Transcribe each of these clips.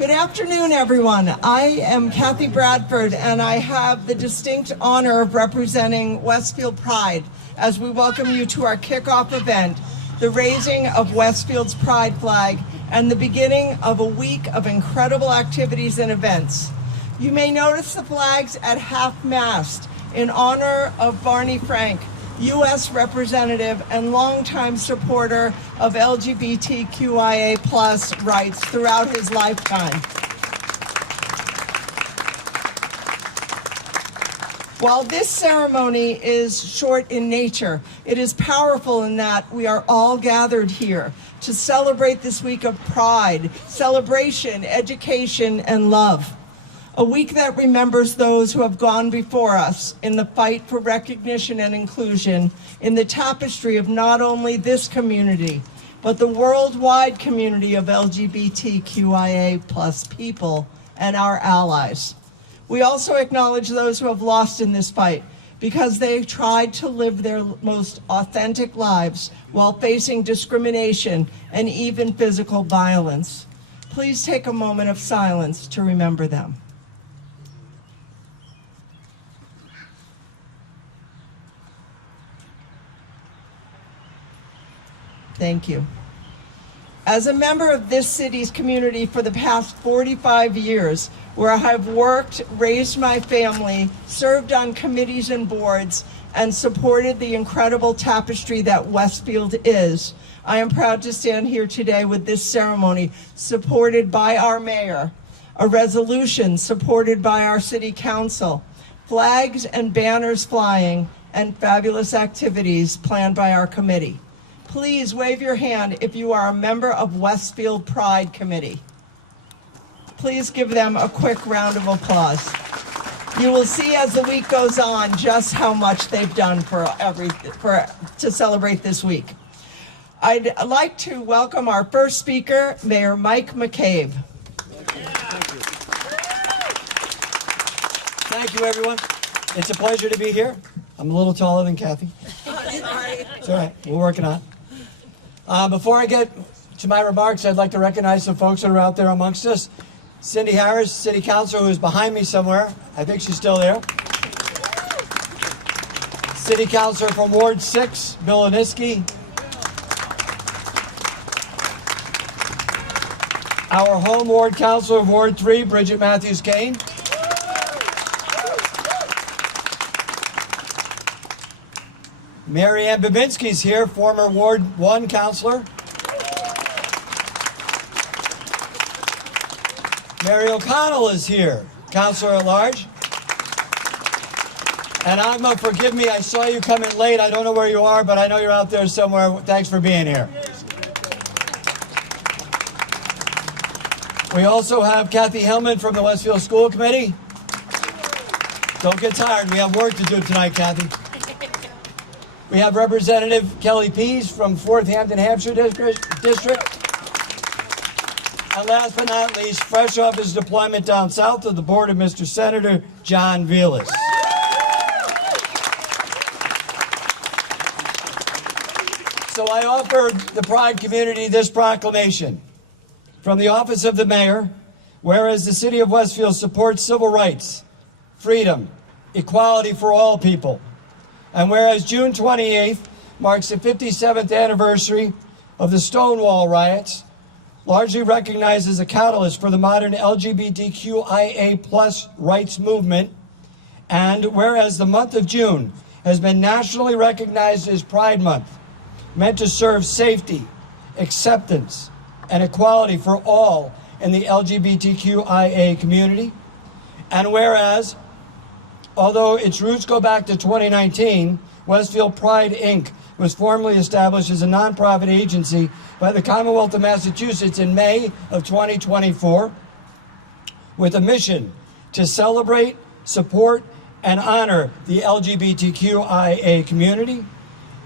Good afternoon, everyone. I am Kathy Bradford, and I have the distinct honor of representing Westfield Pride as we welcome you to our kickoff event, the raising of Westfield's Pride flag, and the beginning of a week of incredible activities and events. You may notice the flags at half-mast in honor of Barney Frank, U.S. representative and longtime supporter of LGBTQIA+ rights throughout his lifetime. While this ceremony is short in nature, it is powerful in that we are all gathered here to celebrate this week of pride, celebration, education, and love. A week that remembers those who have gone before us in the fight for recognition and inclusion in the tapestry of not only this community, but the worldwide community of LGBTQIA+ people and our allies. We also acknowledge those who have lost in this fight because they tried to live their most authentic lives while facing discrimination and even physical violence. Please take a moment of silence to remember them. Thank you. As a member of this city's community for the past 45 years, where I have worked, raised my family, served on committees and boards, and supported the incredible tapestry that Westfield is, I am proud to stand here today with this ceremony supported by our mayor, a resolution supported by our city council, flags and banners flying, and fabulous activities planned by our committee. Please wave your hand if you are a member of Westfield Pride Committee. Please give them a quick round of applause. You will see as the week goes on just how much they've done to celebrate this week. I'd like to welcome our first speaker, Mayor Mike McCabe. Thank you, everyone. It's a pleasure to be here. I'm a little taller than Kathy. It's all right. We're working on it. Before I get to my remarks, I'd like to recognize some folks that are out there amongst us. Cindy Harris, City Councilor, who's behind me somewhere. I think she's still there. City Councilor from Ward 6, Bill Oniski. Our home ward councilor of Ward 3, Bridget Matthews-Kane. Mary Ann Babinski's here, former Ward 1 councilor. Mary O'Connell is here, councilor at large. And Agma, forgive me, I saw you come in late. I don't know where you are, but I know you're out there somewhere. Thanks for being here. We also have Kathy Hillman from the Westfield School Committee. Don't get tired. We have work to do tonight, Kathy. We have Representative Kelly Pease from 4th Hampton, Hampshire District. And last but not least, fresh off his deployment down south of the border, Mr. Senator John Velas. So I offer the Pride community this proclamation. From the office of the mayor, whereas the city of Westfield supports civil rights, freedom, equality for all people, and whereas June 28th marks the 57th anniversary of the Stonewall riots, largely recognized as a catalyst for the modern LGBTQIA+ rights movement, and whereas the month of June has been nationally recognized as Pride Month, meant to serve safety, acceptance, and equality for all in the LGBTQIA community, and whereas although its roots go back to 2019, Westfield Pride, Inc. was formally established as a nonprofit agency by the Commonwealth of Massachusetts in May of 2024 with a mission to celebrate, support, and honor the LGBTQIA community.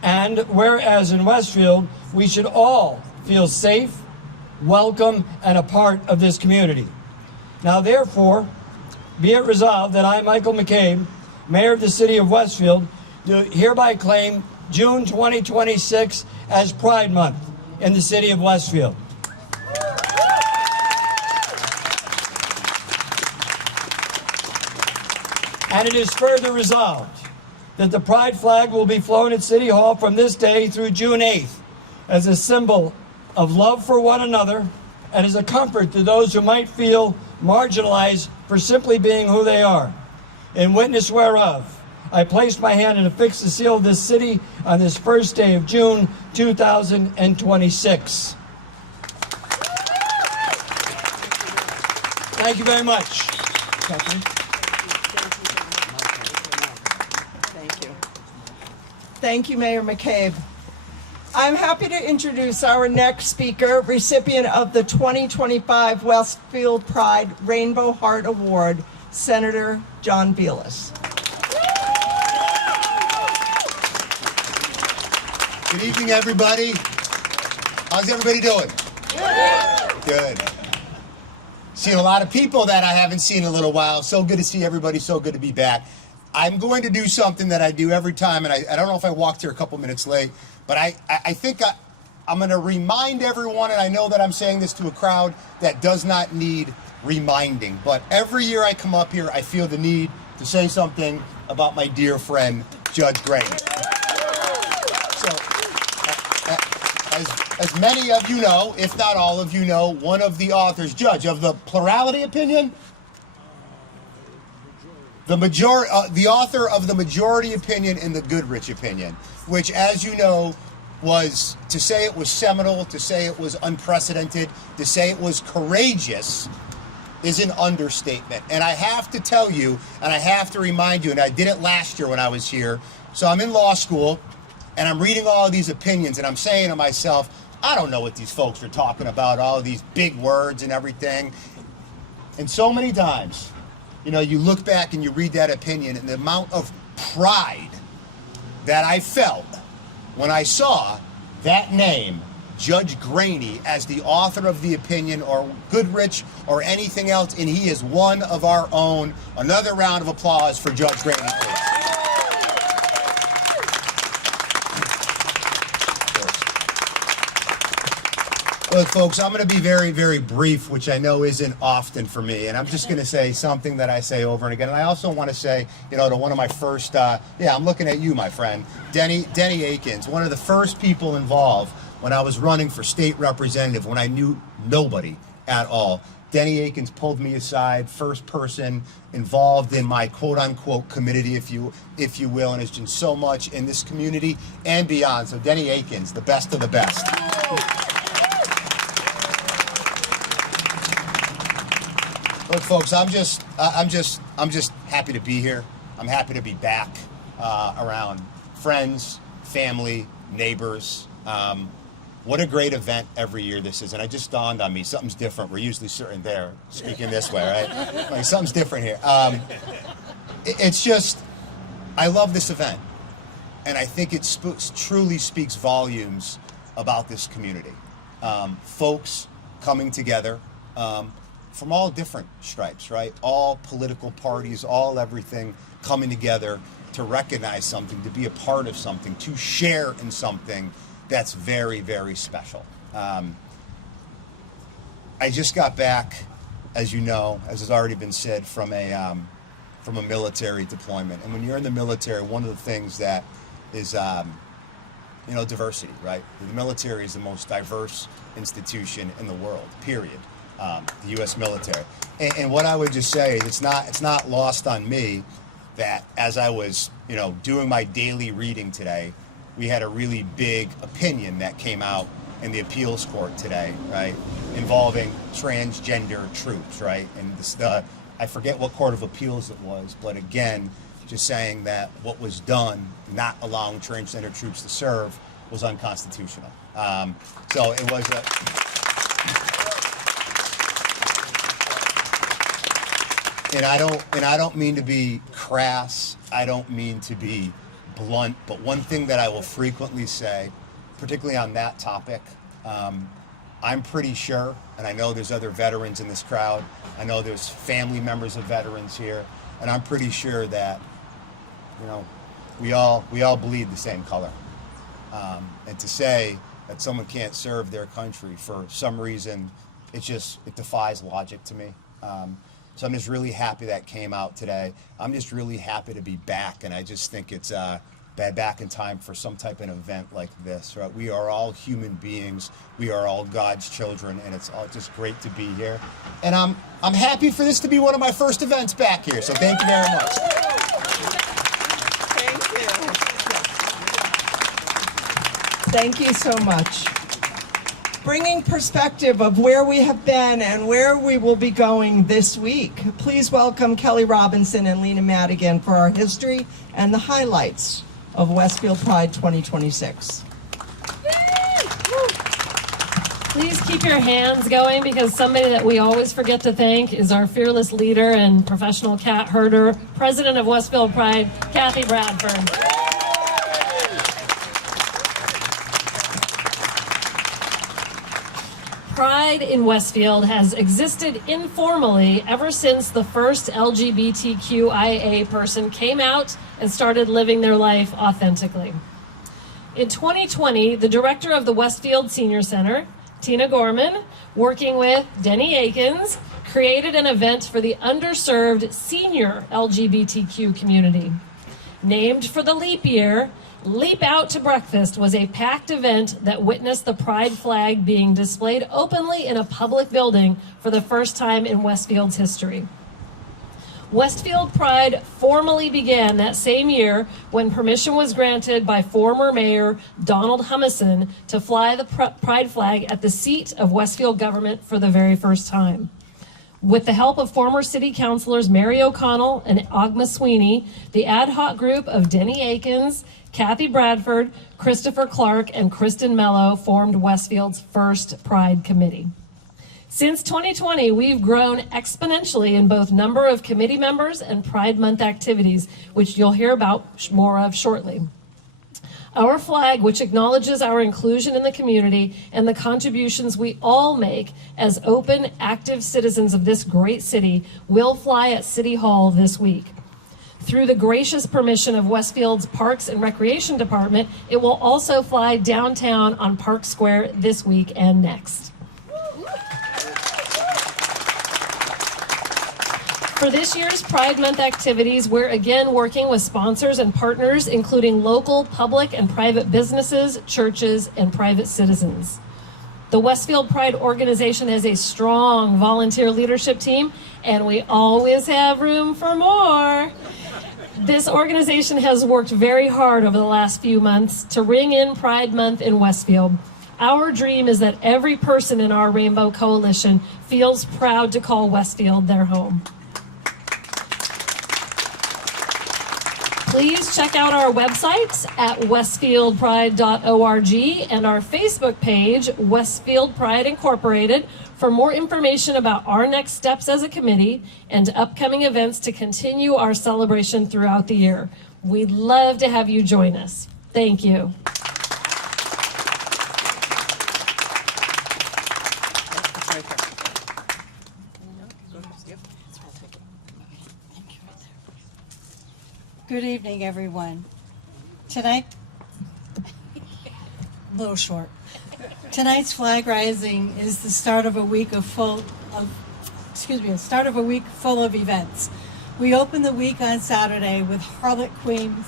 And whereas in Westfield, we should all feel safe, welcome, and a part of this community. Now, therefore, be it resolved that I, Michael McCabe, Mayor of the City of Westfield, do hereby claim June 2026 as Pride Month in the City of Westfield. And it is further resolved that the pride flag will be flown at City Hall from this day through June 8th as a symbol of love for one another and as a comfort to those who might feel marginalized for simply being who they are. In witness whereof, I place my hand and affix the seal of this city on this first day of June 2026. Thank you very much. Thank you. Thank you, Mayor McCabe. I'm happy to introduce our next speaker, recipient of the 2025 Westfield Pride Rainbow Heart Award, Senator John Velas. Good evening, everybody. How's everybody doing? Good. Seen a lot of people that I haven't seen in a little while. So good to see everybody. So good to be back. I'm going to do something that I do every time, and I don't know if I walked here a couple minutes late, but I think I'm going to remind everyone, and I know that I'm saying this to a crowd that does not need reminding, but every year I come up here, I feel the need to say something about my dear friend, Judge Graney. So, as many of you know, if not all of you know, one of the authors, Judge, of the plurality opinion, the author of the majority opinion and the Goodrich opinion, which, as you know, was, to say it was seminal, to say it was unprecedented, to say it was courageous is an understatement. And I have to tell you, and I have to remind you, and I did it last year when I was here, so I'm in law school, and I'm reading all of these opinions, and I'm saying to myself, I don't know what these folks are talking about, all of these big words and everything. And so many times, you know, you look back and you read that opinion, and the amount of pride that I felt when I saw that name, Judge Graney, as the author of the opinion, or Goodrich, or anything else, and he is one of our own. Another round of applause for Judge Graney, please. Look, folks, I'm going to be very, very brief, which I know isn't often for me, and I'm just going to say something that I say over and again. And I also want to say, you know, to one of my first, I'm looking at you, my friend, Denny Akins, one of the first people involved when I was running for state representative, when I knew nobody at all. Denny Akins pulled me aside, first person involved in my quote-unquote community, if you will, and has done so much in this community and beyond. So Denny Akins, the best of the best. Look, folks, I'm just happy to be here. I'm happy to be back around friends, family, neighbors. What a great event every year this is. And it just dawned on me, something's different. We're usually sitting there, speaking this way, right? Like, something's different here. It's just, I love this event. And I think it truly speaks volumes about this community. Folks coming together from all different stripes, right? All political parties, all everything coming together to recognize something, to be a part of something, to share in something that's very, very special. I just got back, as you know, as has already been said, from a military deployment. And when you're in the military, one of the things that is, diversity, right? The military is the most diverse institution in the world, period. The U.S. military. And what I would just say is it's not lost on me that as I was, doing my daily reading today, we had a really big opinion that came out in the appeals court today, right, involving transgender troops, right? And I forget what court of appeals it was, but again, just saying that what was done, not allowing transgender troops to serve, was unconstitutional. So it was And I don't mean to be crass. I don't mean to be blunt. But one thing that I will frequently say, particularly on that topic, I'm pretty sure, and I know there's other veterans in this crowd. I know there's family members of veterans here, and I'm pretty sure that, we all bleed the same color. And to say that someone can't serve their country for some reason, it defies logic to me. So I'm just really happy that came out today. I'm just really happy to be back, and I just think it's back in time for some type of event like this. Right? We are all human beings. We are all God's children, and it's all just great to be here. And I'm happy for this to be one of my first events back here. So thank you very much. Thank you. Thank you so much. Bringing perspective of where we have been and where we will be going this week. Please welcome Kelly Robinson and Lena Madigan for our history and the highlights of Westfield Pride 2026. Please keep your hands going, because somebody that we always forget to thank is our fearless leader and professional cat herder, president of Westfield Pride, Kathy Bradford. Pride in Westfield has existed informally ever since the first LGBTQIA person came out and started living their life authentically. In 2020, the director of the Westfield Senior Center, Tina Gorman, working with Denny Akins, created an event for the underserved senior LGBTQ community. Named for the leap year, Leap Out to Breakfast was a packed event that witnessed the pride flag being displayed openly in a public building for the first time in Westfield's history. Westfield Pride formally began that same year when permission was granted by former Mayor Donald Humison to fly the pride flag at the seat of Westfield government for the very first time. With the help of former city councilors Mary O'Connell and Agma Sweeney, the ad hoc group of Denny Akins, Kathy Bradford, Christopher Clark, and Kristen Mello formed Westfield's first Pride Committee. Since 2020, we've grown exponentially in both number of committee members and Pride Month activities, which you'll hear about more of shortly. Our flag, which acknowledges our inclusion in the community and the contributions we all make as open, active citizens of this great city, will fly at City Hall this week. Through the gracious permission of Westfield's Parks and Recreation Department, it will also fly downtown on Park Square this week and next. For this year's Pride Month activities, we're again working with sponsors and partners, including local, public, and private businesses, churches, and private citizens. The Westfield Pride organization has a strong volunteer leadership team, and we always have room for more. This organization has worked very hard over the last few months to ring in Pride Month in Westfield. Our dream is that every person in our Rainbow Coalition feels proud to call Westfield their home. Please check out our website at westfieldpride.org and our Facebook page, Westfield Pride Incorporated, for more information about our next steps as a committee and upcoming events to continue our celebration throughout the year. We'd love to have you join us. Thank you. Good evening, everyone. Tonight, a little short. Tonight's flag raising is the start of a week full of events. We open the week on Saturday with Harlot Queen's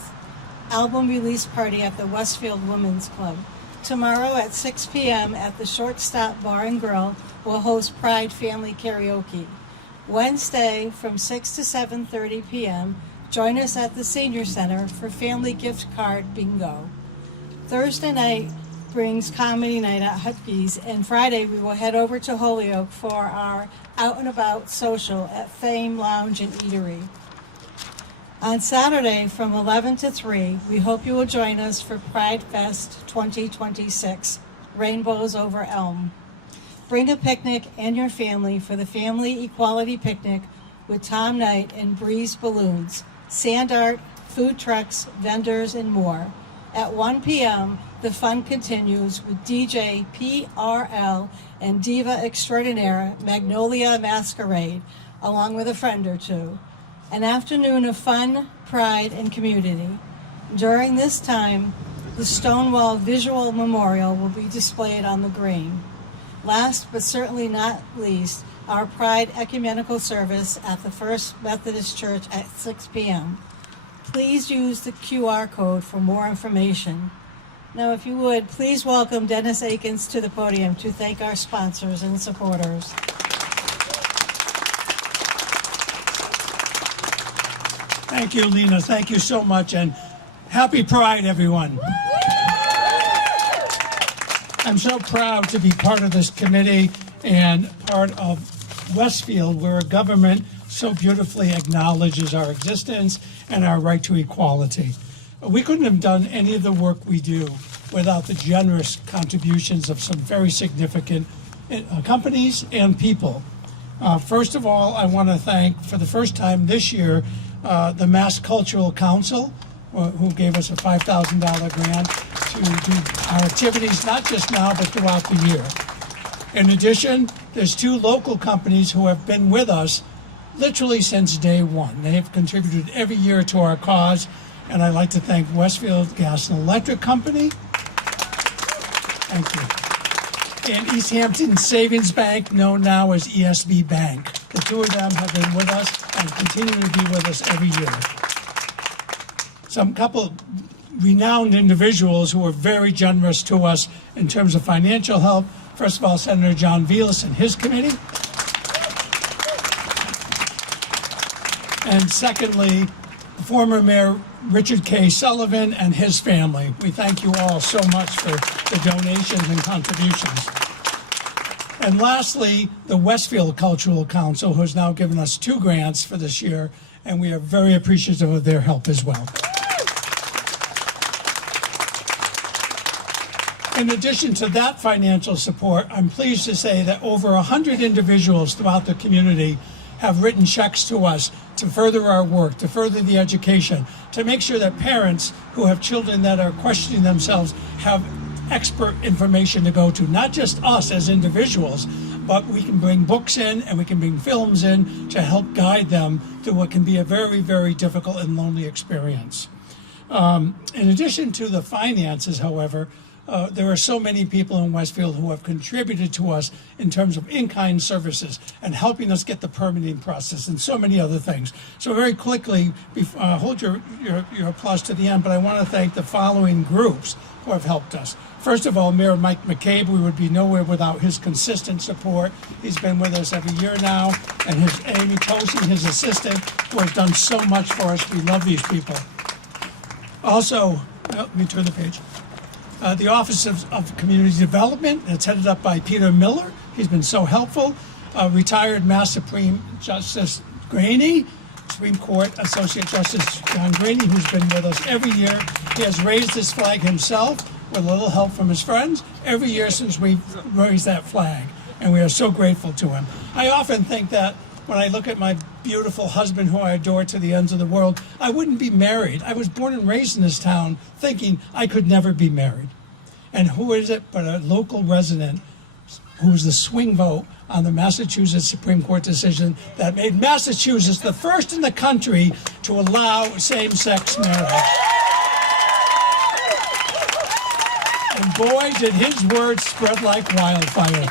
album release party at the Westfield Women's Club. Tomorrow at 6 p.m. at the Shortstop Bar and Grill, we'll host Pride Family Karaoke. Wednesday from 6 to 7:30 p.m., join us at the Senior Center for Family Gift Card Bingo. Thursday night brings comedy night at Hutke's, and Friday we will head over to Holyoke for our Out and About social at Fame Lounge and Eatery. On Saturday from 11 to 3, we hope you will join us for Pride Fest 2026, Rainbows Over Elm. Bring a picnic and your family for the Family Equality Picnic with Tom Knight and Breeze Balloons, sand art, food trucks, vendors, and more. At 1 p.m., the fun continues with DJ PRL and diva extraordinaire Magnolia Masquerade, along with a friend or two. An afternoon of fun, pride, and community. During this time, the Stonewall Visual Memorial will be displayed on the green. Last but certainly not least, our Pride Ecumenical Service at the First Methodist Church at 6 p.m. Please use the QR code for more information. Now, if you would, please welcome Dennis Akins to the podium to thank our sponsors and supporters. Thank you, Lena. Thank you so much, and happy Pride, everyone. I'm so proud to be part of this committee and part of Westfield, where a government so beautifully acknowledges our existence and our right to equality. We couldn't have done any of the work we do without the generous contributions of some very significant companies and people. First of all, I want to thank, for the first time this year, the Mass Cultural Council, who gave us a $5,000 grant to do our activities, not just now, but throughout the year. In addition, there's 2 local companies who have been with us literally since day one. They have contributed every year to our cause, and I'd like to thank Westfield Gas and Electric Company. Thank you. And East Hampton Savings Bank, known now as ESB Bank. The 2 of them have been with us and continue to be with us every year. Some couple renowned individuals who were very generous to us in terms of financial help. First of all, Senator John Velas and his committee. And secondly, former Mayor Richard K. Sullivan and his family. We thank you all so much for the donations and contributions. And lastly, the Westfield Cultural Council, who has now given us 2 grants for this year, and we are very appreciative of their help as well. In addition to that financial support, I'm pleased to say that over 100 individuals throughout the community have written checks to us to further our work, to further the education, to make sure that parents who have children that are questioning themselves have expert information to go to, not just us as individuals, but we can bring books in and we can bring films in to help guide them through what can be a very, very difficult and lonely experience. In addition to the finances, however, there are so many people in Westfield who have contributed to us in terms of in-kind services and helping us get the permitting process and so many other things. So very quickly, hold your applause to the end, but I want to thank the following groups who have helped us. First of all, Mayor Mike McCabe. We would be nowhere without his consistent support. He's been with us every year now, and his Amy Tosi, his assistant, who has done so much for us. We love these people. Also, let me turn the page. The Office of Community Development, it's headed up by Peter Miller. He's been so helpful. Retired Mass Supreme Justice Graney, Supreme Court Associate Justice John Graney, who's been with us every year. He has raised this flag himself with a little help from his friends every year since we raised that flag, and we are so grateful to him. I often think that when I look at my beautiful husband who I adore to the ends of the world, I wouldn't be married. I was born and raised in this town thinking I could never be married. And who is it but a local resident who was the swing vote on the Massachusetts Supreme Court decision that made Massachusetts the first in the country to allow same-sex marriage. And boy, did his words spread like wildfire.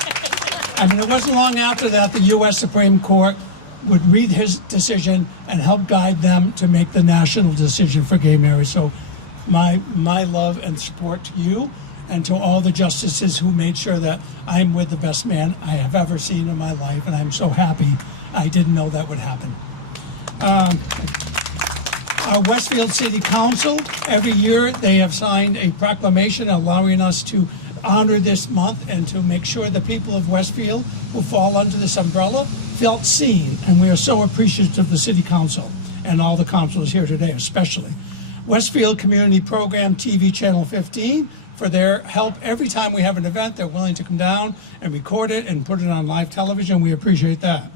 I mean, it wasn't long after that the U.S. Supreme Court would read his decision and help guide them to make the national decision for gay marriage. So my love and support to you and to all the justices who made sure that I'm with the best man I have ever seen in my life, and I'm so happy I didn't know that would happen. Our Westfield City Council, every year they have signed a proclamation allowing us to honor this month and to make sure the people of Westfield who fall under this umbrella felt seen, and we are so appreciative of the City Council and all the councilors here today especially. Westfield Community Program TV Channel 15 for their help. Every time we have an event, they're willing to come down and record it and put it on live television. We appreciate that.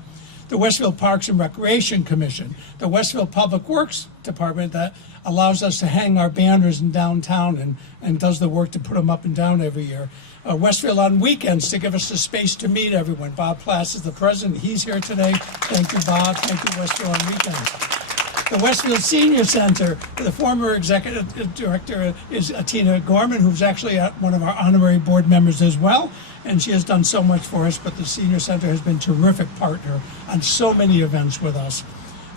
The Westfield Parks and Recreation Commission, the Westfield Public Works Department that allows us to hang our banners in downtown and does the work to put them up and down every year. Westfield on weekends to give us the space to meet everyone. Bob Plass is the president. He's here today. Thank you, Bob. Thank you, Westfield on weekends. The Westfield Senior Center, the former executive director is Tina Gorman, who's actually one of our honorary board members as well, and she has done so much for us, but the Senior Center has been a terrific partner on so many events with us.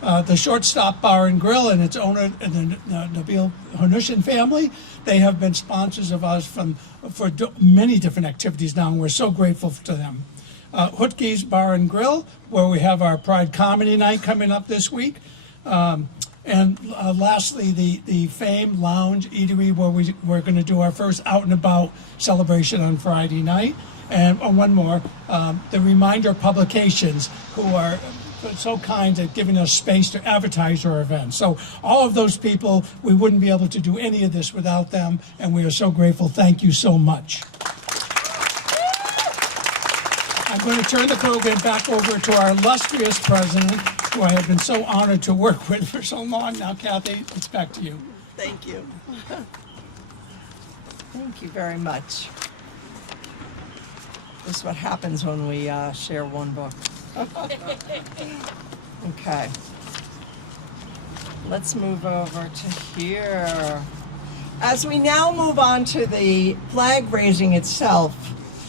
The Shortstop Bar and Grill and its owner, the Nabil Hanushin family, they have been sponsors of us for many different activities now, and we're so grateful to them. Hutke's Bar and Grill, where we have our Pride Comedy Night coming up this week. And lastly, the Fame Lounge Eatery, where we're going to do our first out and about celebration on Friday night. And one more, the Reminder Publications, who are so kind at giving us space to advertise our events. So all of those people, we wouldn't be able to do any of this without them, and we are so grateful. Thank you so much. I'm going to turn the program back over to our illustrious president, who I have been so honored to work with for so long now. Kathy, it's back to you. Thank you. Thank you very much. This is what happens when we share one book. Okay. Let's move over to here. As we now move on to the flag raising itself,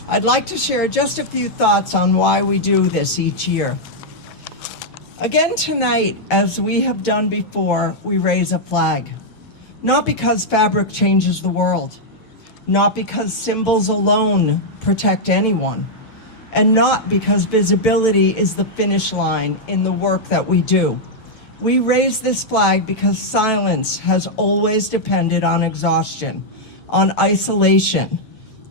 I'd like to share just a few thoughts on why we do this each year. Again tonight, as we have done before, we raise a flag. Not because fabric changes the world, not because symbols alone protect anyone, and not because visibility is the finish line in the work that we do. We raise this flag because silence has always depended on exhaustion, on isolation,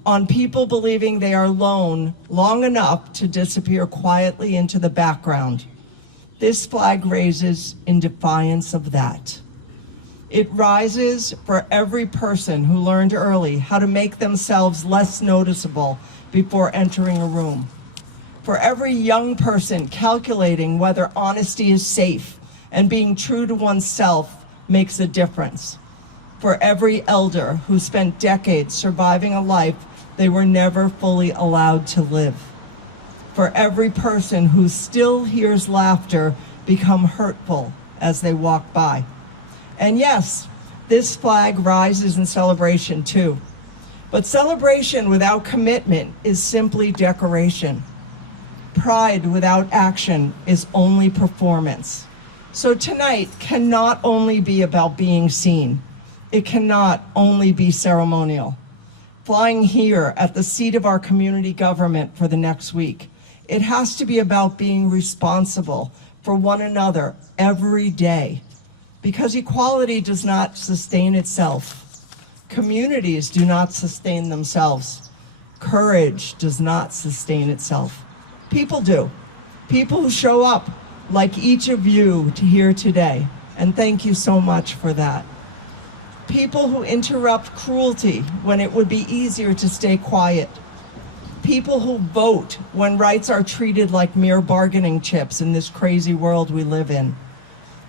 on people believing they are alone long enough to disappear quietly into the background. This flag raises in defiance of that. It rises for every person who learned early how to make themselves less noticeable before entering a room. For every young person calculating whether honesty is safe and being true to oneself makes a difference. For every elder who spent decades surviving a life they were never fully allowed to live. For every person who still hears laughter become hurtful as they walk by. And yes, this flag rises in celebration too. But celebration without commitment is simply decoration. Pride without action is only performance. So tonight cannot only be about being seen. It cannot only be ceremonial. Flying here at the seat of our community government for the next week, it has to be about being responsible for one another every day. Because equality does not sustain itself. Communities do not sustain themselves. Courage does not sustain itself. People do. People who show up like each of you here today. And thank you so much for that. People who interrupt cruelty when it would be easier to stay quiet. People who vote when rights are treated like mere bargaining chips in this crazy world we live in.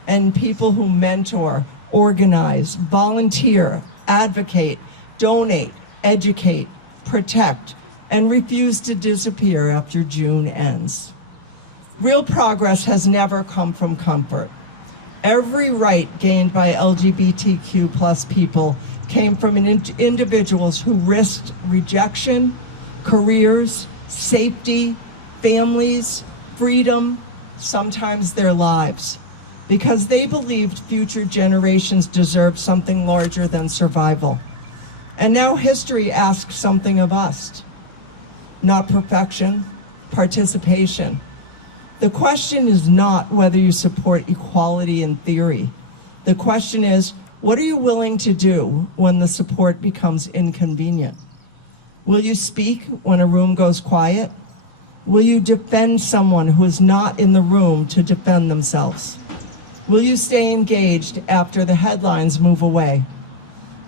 And people who mentor, organize, volunteer, advocate, donate, educate, protect, and refuse to disappear after June ends. Real progress has never come from comfort. Every right gained by LGBTQ plus people came from individuals who risked rejection, careers, safety, families, freedom, sometimes their lives, because they believed future generations deserved something larger than survival. And now history asks something of us. Not perfection, participation. The question is not whether you support equality in theory. The question is, what are you willing to do when the support becomes inconvenient? Will you speak when a room goes quiet? Will you defend someone who is not in the room to defend themselves? Will you stay engaged after the headlines move away?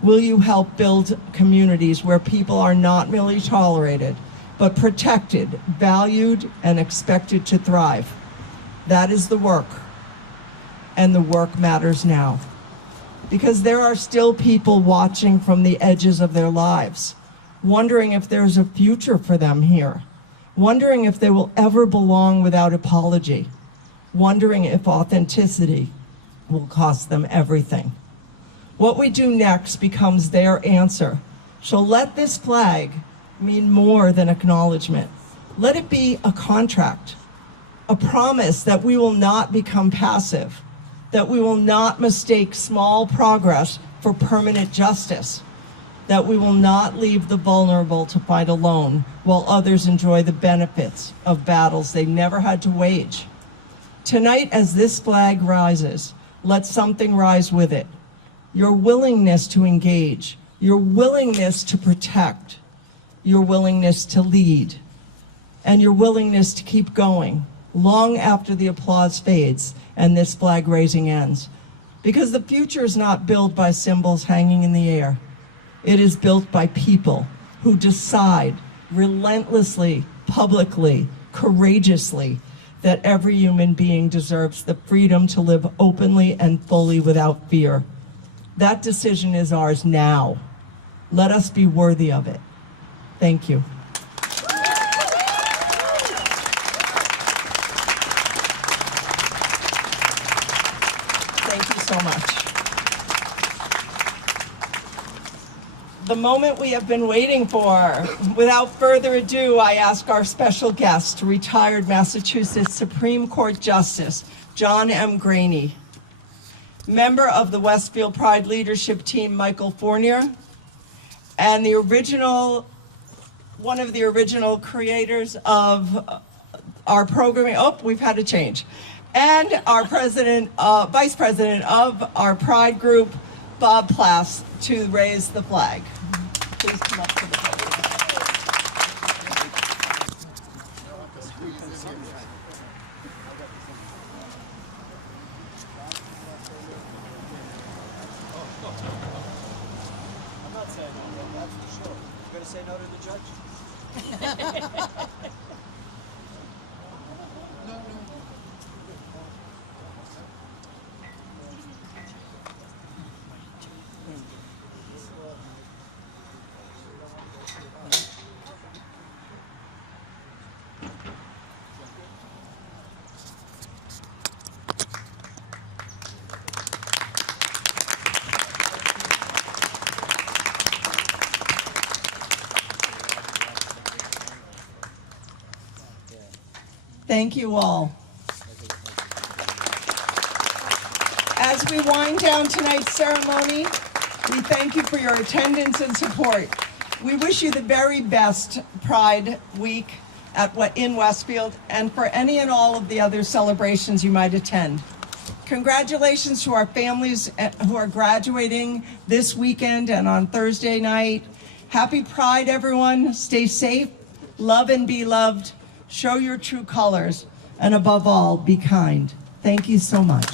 Will you help build communities where people are not merely tolerated, but protected, valued, and expected to thrive? That is the work, and the work matters now. Because there are still people watching from the edges of their lives, wondering if there's a future for them here, wondering if they will ever belong without apology, wondering if authenticity will cost them everything. What we do next becomes their answer. So let this flag mean more than acknowledgement. Let it be a contract, a promise that we will not become passive, that we will not mistake small progress for permanent justice, that we will not leave the vulnerable to fight alone while others enjoy the benefits of battles they never had to wage. Tonight, as this flag rises, let something rise with it. Your willingness to engage, your willingness to protect, your willingness to lead, and your willingness to keep going long after the applause fades and this flag raising ends. Because the future is not built by symbols hanging in the air. It is built by people who decide relentlessly, publicly, courageously that every human being deserves the freedom to live openly and fully without fear. That decision is ours now. Let us be worthy of it. Thank you. Thank you so much. The moment we have been waiting for. Without further ado, I ask our special guest, retired Massachusetts Supreme Court Justice John M. Graney, member of the Westfield Pride leadership team, Michael Fournier, and one of the original creators of our programming. Oh, we've had a change. And our vice president of our Pride group, Bob Plass, to raise the flag. Please come up to the podium. I'm not saying no, that's for sure. You're going to say no to the judge? Thank you all. As we wind down tonight's ceremony, we thank you for your attendance and support. We wish you the very best Pride Week in Westfield and for any and all of the other celebrations you might attend. Congratulations to our families who are graduating this weekend and on Thursday night. Happy Pride, everyone. Stay safe, love and be loved, show your true colors, and above all, be kind. Thank you so much.